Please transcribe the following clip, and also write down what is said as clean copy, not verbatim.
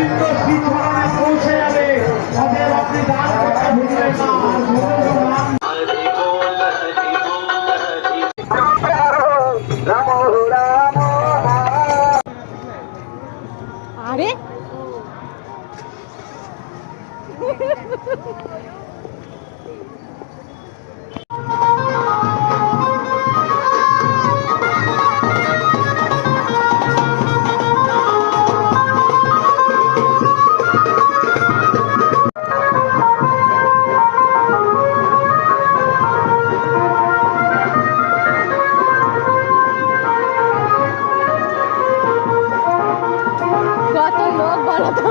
গোবিন্দ শ্রীচরণে পৌঁছে যাবে। অতএব আপনি তার কথা ভুলবেন না। আর ভুলবেন না। আরে কত লোক বলো তো।